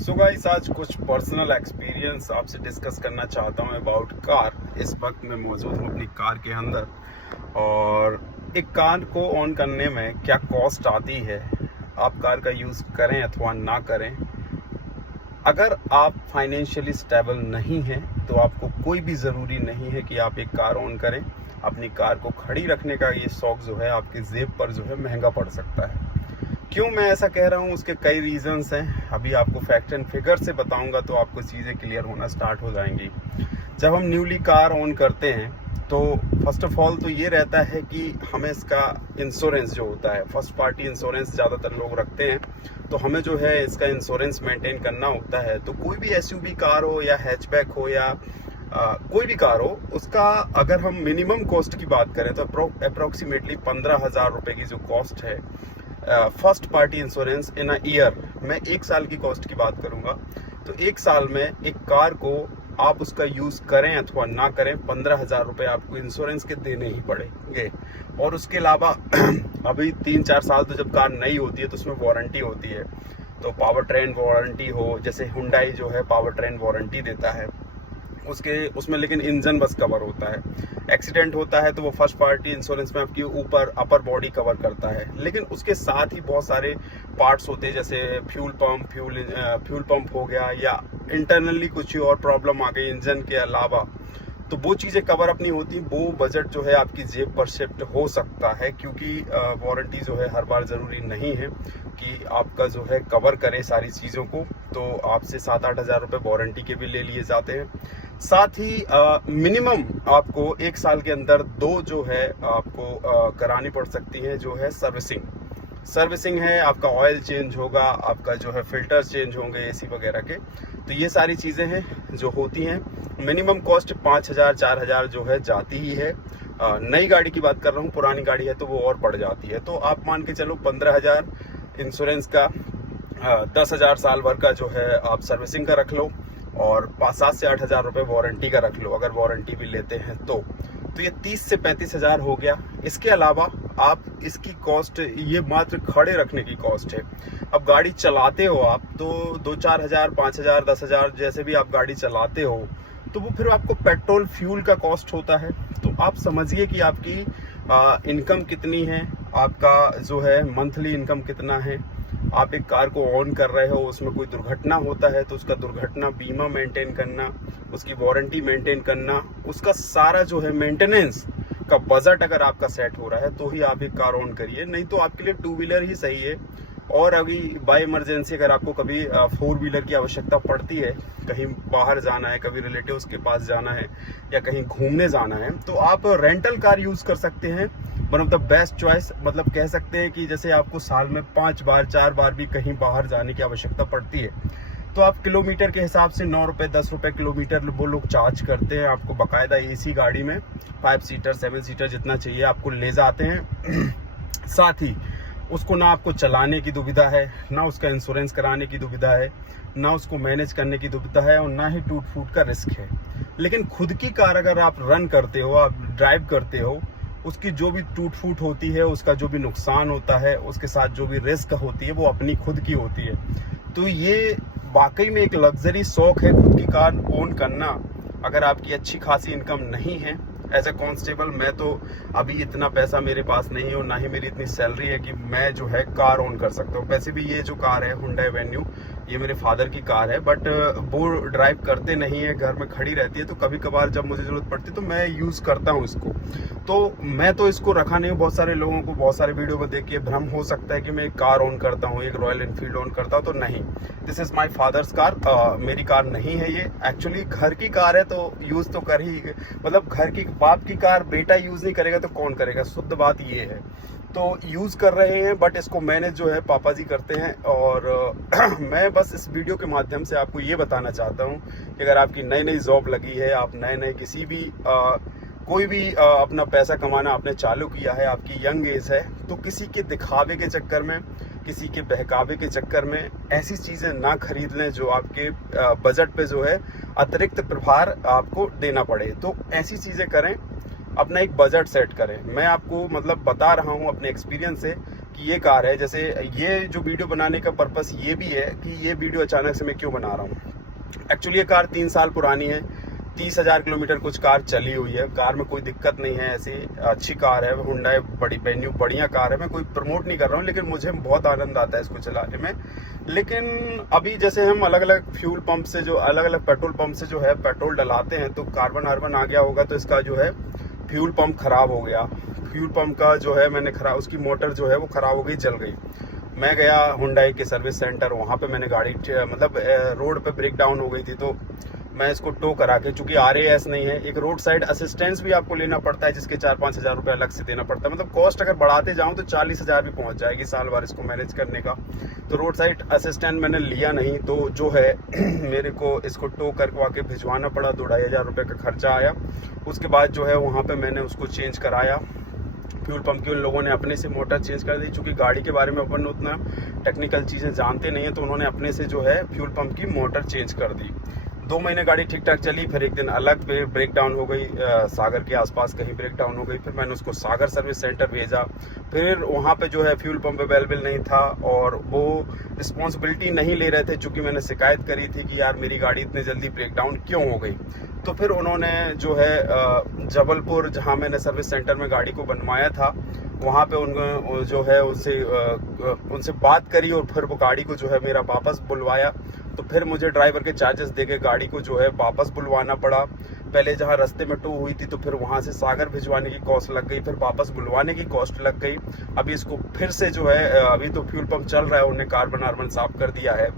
So guys, आज कुछ personal experience आपसे डिस्कस करना चाहता हूँ अबाउट कार। इस वक्त मैं मौजूद हूँ अपनी कार के अंदर और एक कार को ऑन करने में क्या कॉस्ट आती है, आप कार का यूज़ करें अथवा ना करें। अगर आप फाइनेंशियली स्टेबल नहीं हैं तो आपको कोई भी ज़रूरी नहीं है कि आप एक कार ऑन करें। अपनी कार को खड़ी रखने का ये शौक़ जो है आपके जेब पर जो है महंगा पड़ सकता है। क्यों मैं ऐसा कह रहा हूँ, उसके कई रीजंस हैं। अभी आपको फैक्ट एंड फिगर से बताऊंगा तो आपको चीज़ें क्लियर होना स्टार्ट हो जाएंगी। जब हम न्यूली कार ऑन करते हैं तो फर्स्ट ऑफ ऑल तो ये रहता है कि हमें इसका इंश्योरेंस जो होता है, फर्स्ट पार्टी इंश्योरेंस ज़्यादातर लोग रखते हैं, तो हमें जो है इसका इंश्योरेंस मेंटेन करना होता है। तो कोई भी एसयूवी कार हो या हैचबैक हो या कोई भी कार हो, उसका अगर हम मिनिमम कॉस्ट की बात करें तो अप्रोक्सीमेटली 15,000 रुपये की जो कॉस्ट है first party insurance in a year. मैं एक साल की कॉस्ट की बात करूंगा तो एक साल में एक कार को आप उसका यूज़ करें अथवा ना करें, 15,000 रुपये आपको इंश्योरेंस के देने ही पड़ेंगे। और उसके अलावा अभी 3-4 साल तो जब कार नई होती है तो उसमें वारंटी होती है, तो पावर ट्रेन वारंटी हो, जैसे हुंडई जो है पावर ट्रेन वारंटी देता है उसमें, लेकिन इंजन बस कवर होता है। एक्सीडेंट होता है तो वो फर्स्ट पार्टी इंश्योरेंस में आपकी ऊपर अपर बॉडी कवर करता है, लेकिन उसके साथ ही बहुत सारे पार्ट्स होते हैं, जैसे फ्यूल पंप हो गया या इंटरनली कुछ और प्रॉब्लम आ गई इंजन के अलावा, तो वो चीज़ें कवर अपनी होती। वो बजट जो है आपकी जेब पर शिफ्ट हो सकता है, क्योंकि वारंटी जो है हर बार ज़रूरी नहीं है कि आपका जो है कवर करे सारी चीज़ों को। तो आपसे 7-8 हज़ार रुपये वारंटी के भी ले लिए जाते हैं। साथ ही मिनिमम आपको एक साल के अंदर 2 जो है आपको करानी पड़ सकती है, जो है सर्विसिंग है, आपका ऑयल चेंज होगा, आपका जो है फिल्टर चेंज होंगे एसी वगैरह के। तो ये सारी चीज़ें हैं जो होती हैं। मिनिमम कॉस्ट 5,000-4,000 जो है जाती ही है। नई गाड़ी की बात कर रहा हूँ, पुरानी गाड़ी है तो वो और बढ़ जाती है। तो आप मान के चलो 15,000 इंश्योरेंस का, 10,000 साल भर का जो है आप सर्विसिंग का रख लो और 7 से 8 हज़ार रुपये वारंटी का रख लो, अगर वारंटी भी लेते हैं तो ये 30 से 35 हज़ार हो गया। इसके अलावा आप इसकी कॉस्ट, ये मात्र खड़े रखने की कॉस्ट है। अब गाड़ी चलाते हो आप तो 2-4 हज़ार, 5 हज़ार, 10 हज़ार जैसे भी आप गाड़ी चलाते हो तो वो फिर आपको पेट्रोल फ्यूल का कॉस्ट होता है। तो आप समझिए कि आपकी इनकम कितनी है, आपका जो है मंथली इनकम कितना है। आप एक कार को ऑन कर रहे हो, उसमें कोई दुर्घटना होता है तो उसका दुर्घटना बीमा मेंटेन करना, उसकी वारंटी मेंटेन करना, उसका सारा जो है मेंटेनेंस का बजट अगर आपका सेट हो रहा है तो ही आप एक कार ऑन करिए, नहीं तो आपके लिए 2 व्हीलर ही सही है। और अभी बाय इमरजेंसी अगर आपको कभी 4 व्हीलर की आवश्यकता पड़ती है, कहीं बाहर जाना है, कभी रिलेटिव्स के पास जाना है या कहीं घूमने जाना है, तो आप रेंटल कार यूज़ कर सकते हैं। One of the best choice, मतलब कह सकते हैं कि जैसे आपको साल में 5 बार 4 बार भी कहीं बाहर जाने की आवश्यकता पड़ती है तो आप किलोमीटर के हिसाब से 9 रुपये 10 रुपये किलोमीटर वो लोग चार्ज करते हैं आपको। बाकायदा एसी गाड़ी में 5 सीटर 7 सीटर जितना चाहिए आपको ले जाते हैं। साथ ही उसको ना आपको चलाने की दुविधा है, ना उसका इंश्योरेंस कराने की दुविधा है, ना उसको मैनेज करने की दुविधा है और ना ही टूट फूट का रिस्क है। लेकिन खुद की कार अगर आप रन करते हो, आप ड्राइव करते हो, उसकी जो भी टूट फूट होती है, उसका जो भी नुकसान होता है, उसके साथ जो भी रिस्क होती है वो अपनी खुद की होती है। तो ये वाकई में एक लग्जरी शौक है खुद की कार ओन करना। अगर आपकी अच्छी खासी इनकम नहीं है एज ए कांस्टेबल, मैं तो अभी इतना पैसा मेरे पास नहीं है और ना ही मेरी इतनी सैलरी है कि मैं जो है कार ऑन कर सकता हूँ। वैसे भी ये जो कार है हुंडई वेन्यू, ये मेरे फादर की कार है, बट वो ड्राइव करते नहीं है, घर में खड़ी रहती है। तो कभी कभार जब मुझे ज़रूरत पड़ती है तो मैं यूज़ करता हूँ इसको। तो मैं तो इसको रखा नहीं हूँ। बहुत सारे लोगों को बहुत सारे वीडियो में देख के भ्रम हो सकता है कि मैं एक कार ऑन करता हूँ, एक रॉयल एनफील्ड ऑन करता हूँ, तो नहीं, this is my father's car. मेरी कार नहीं है ये, एक्चुअली घर की कार है तो यूज़ तो कर ही, मतलब घर की बाप की कार बेटा यूज़ नहीं करेगा तो कौन करेगा, शुद्ध बात ये है। तो यूज़ कर रहे हैं, बट इसको मैनेज जो है पापा जी करते हैं। और मैं बस इस वीडियो के माध्यम से आपको ये बताना चाहता हूँ कि अगर आपकी नई नई जॉब लगी है, आप नए किसी भी कोई भी अपना पैसा कमाना आपने चालू किया है, आपकी यंग एज है, तो किसी के दिखावे के चक्कर में, किसी के बहकावे के चक्कर में ऐसी चीज़ें ना खरीद लें जो आपके बजट पे जो है अतिरिक्त प्रभार आपको देना पड़े। तो ऐसी चीज़ें करें, अपना एक बजट सेट करें। मैं आपको मतलब बता रहा हूँ अपने एक्सपीरियंस से ये कार है, जैसे ये जो वीडियो बनाने का पर्पस ये भी है कि ये वीडियो अचानक से मैं क्यों बना रहा हूँ। एक्चुअली ये कार 3 साल पुरानी है, 30,000 किलोमीटर कुछ कार चली हुई है। कार में कोई दिक्कत नहीं है, ऐसी अच्छी कार है, हुंडई बड़ी वेन्यू बढ़िया कार है। मैं कोई प्रमोट नहीं कर रहा हूँ, लेकिन मुझे बहुत आनंद आता है इसको चलाने में। लेकिन अभी जैसे हम अलग अलग फ्यूल पंप से जो अलग अलग पेट्रोल पंप से जो है पेट्रोल डलाते हैं, तो कार्बन आर्बन आ गया होगा, तो इसका जो है फ्यूल पंप खराब हो गया। फ्यूल पंप का जो है मैंने उसकी मोटर जो है वो खराब हो गई, जल गई। मैं गया हुंडई के सर्विस सेंटर, वहाँ पे मैंने गाड़ी मतलब रोड पे ब्रेक डाउन हो गई थी, तो मैं इसको टो करा के, चूंकि RAS नहीं है, एक रोड साइड असिस्टेंस भी आपको लेना पड़ता है, जिसके 4-5 हज़ार रुपये अलग से देना पड़ता है। मतलब कॉस्ट अगर बढ़ाते जाऊँ तो 40,000 भी पहुँच जाएगी साल भर इसको मैनेज करने का। तो रोड साइड असिस्टेंट मैंने लिया नहीं, तो जो है मेरे को इसको टो करवा के भिजवाना पड़ा। 2-2.5 हज़ार रुपये का खर्चा आया। उसके बाद जो है वहाँ पर मैंने उसको चेंज कराया। फ्यूल पंप के उन लोगों ने अपने से मोटर चेंज कर दी, चूँकि गाड़ी के बारे में अपन उतना टेक्निकल चीज़ें जानते नहीं हैं, तो उन्होंने अपने से जो है फ्यूल पंप की मोटर चेंज कर दी। 2 महीने गाड़ी ठीक ठाक चली, फिर एक दिन अलग ब्रेक डाउन हो गई, सागर के आसपास कहीं ब्रेक डाउन हो गई। फिर मैंने उसको सागर सर्विस सेंटर भेजा। फिर वहाँ पे जो है फ्यूल पंप अवेलेबल नहीं था और वो रिस्पॉन्सिबिलिटी नहीं ले रहे थे, चूँकि मैंने शिकायत करी थी कि यार मेरी गाड़ी इतनी जल्दी ब्रेक डाउन क्यों हो गई। तो फिर उन्होंने जो है जबलपुर, जहाँ मैंने सर्विस सेंटर में गाड़ी को बनवाया था, वहाँ पे उन जो है उनसे बात करी और फिर वो गाड़ी को जो है मेरा वापस बुलवाया। तो फिर मुझे ड्राइवर के चार्जेस देके गाड़ी को जो है वापस बुलवाना पड़ा। पहले जहाँ रास्ते में टो हुई थी, तो फिर वहाँ से सागर भिजवाने की कॉस्ट लग गई, फिर वापस बुलवाने की कॉस्ट लग गई। अभी इसको फिर से जो है, अभी तो फ्यूल पंप चल रहा है, उन्हें कार्बन आर्बन साफ कर दिया है,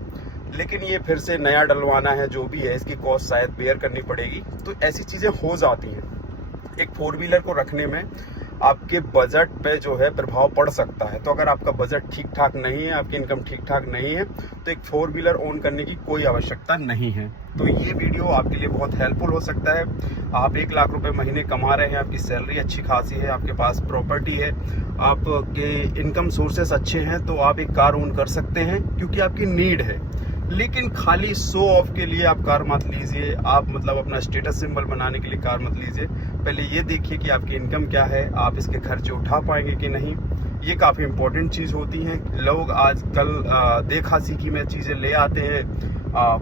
लेकिन ये फिर से नया डलवाना है, जो भी है इसकी कॉस्ट शायद बेयर करनी पड़ेगी। तो ऐसी चीज़ें हो जाती हैं। एक 4 व्हीलर को रखने में आपके बजट पे जो है प्रभाव पड़ सकता है। तो अगर आपका बजट ठीक ठाक नहीं है, आपकी इनकम ठीक ठाक नहीं है, तो एक 4 व्हीलर ओन करने की कोई आवश्यकता नहीं है। तो ये वीडियो आपके लिए बहुत हेल्पफुल हो सकता है। आप 1 लाख रुपए महीने कमा रहे हैं, आपकी सैलरी अच्छी खासी है, आपके पास प्रॉपर्टी है, आपके इनकम सोर्सेस अच्छे हैं, तो आप एक कार ओन कर सकते हैं, क्योंकि आपकी नीड है। लेकिन खाली शो ऑफ के लिए आप कार मत लीजिए, आप मतलब अपना स्टेटस सिंबल बनाने के लिए कार मत लीजिए। पहले ये देखिए कि आपकी इनकम क्या है, आप इसके खर्चे उठा पाएंगे कि नहीं। ये काफ़ी इंपॉर्टेंट चीज़ होती है। लोग आजकल देखा सीखी में चीज़ें ले आते हैं,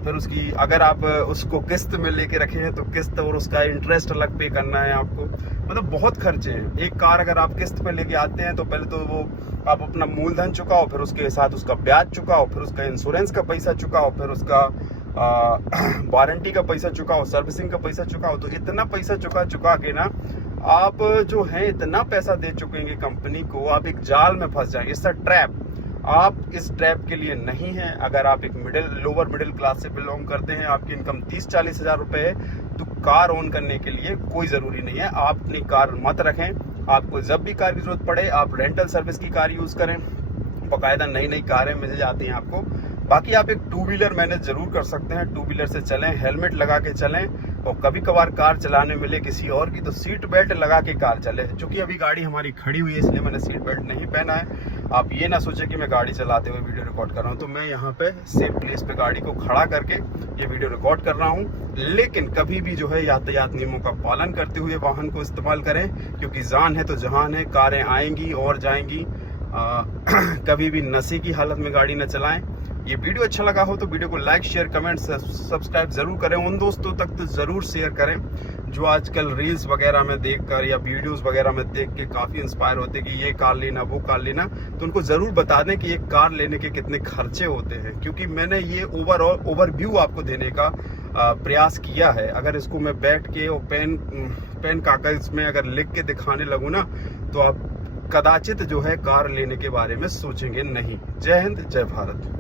फिर उसकी अगर आप उसको किस्त में लेके रखे हैं, तो किस्त और उसका इंटरेस्ट अलग पे करना है आपको। मतलब बहुत खर्चे हैं। एक कार अगर आप किस्त पे लेके आते हैं, तो पहले तो वो आप अपना मूलधन चुकाओ, फिर उसके साथ उसका ब्याज चुकाओ, फिर उसका इंश्योरेंस का पैसा चुकाओ, फिर उसका वारंटी का पैसा चुकाओ, सर्विसिंग का पैसा चुकाओ। तो इतना पैसा चुका के ना आप जो है इतना पैसा दे चुकेंगे कंपनी को, आप एक जाल में फंस जाएंगे। It's a trap. आप इस ट्रैप के लिए नहीं है। अगर आप एक लोअर मिडिल क्लास से बिलोंग करते हैं, आपकी इनकम 30-40 हज़ार रुपये है, तो कार ओन करने के लिए कोई ज़रूरी नहीं है। आप अपनी कार मत रखें। आपको जब भी कार की जरूरत पड़े, आप रेंटल सर्विस की कार यूज़ करें। बाकायदा नई कारें मिल जाती हैं आपको। बाकी आप एक 2 व्हीलर मैनेज जरूर कर सकते हैं। 2 व्हीलर से चलें, हेलमेट लगा के चलें, और कभी कभार कार चलाने मिले किसी और की, तो सीट बेल्ट लगा के कार चले। चूँकि अभी गाड़ी हमारी खड़ी हुई है, इसलिए मैंने सीट बेल्ट नहीं पहना है। आप ये ना सोचें कि मैं गाड़ी चलाते हुए वीडियो रिकॉर्ड कर रहा हूँ। तो मैं यहाँ पे सेफ प्लेस पे गाड़ी को खड़ा करके ये वीडियो रिकॉर्ड कर रहा हूँ। लेकिन कभी भी जो है यातायात नियमों का पालन करते हुए वाहन को इस्तेमाल करें, क्योंकि जान है तो जहान है। कारें आएंगी और जाएंगी। कभी भी नशे की हालत में गाड़ी न चलाएं। ये वीडियो अच्छा लगा हो तो वीडियो को लाइक, शेयर, कमेंट, सब्सक्राइब जरूर करें। उन दोस्तों तक तो जरूर शेयर करें जो आजकल रील्स वगैरह में देखकर या वीडियोस वगैरह में देख के काफ़ी इंस्पायर होते कि ये कार लेना, वो कार लेना। तो उनको ज़रूर बता दें कि एक कार लेने के कितने खर्चे होते हैं, क्योंकि मैंने ये ओवरव्यू आपको देने का प्रयास किया है। अगर इसको मैं बैठ के और पेन कागज में अगर लिख के दिखाने लगूँ ना, तो आप कदाचित जो है कार लेने के बारे में सोचेंगे नहीं। जय हिंद, जय भारत।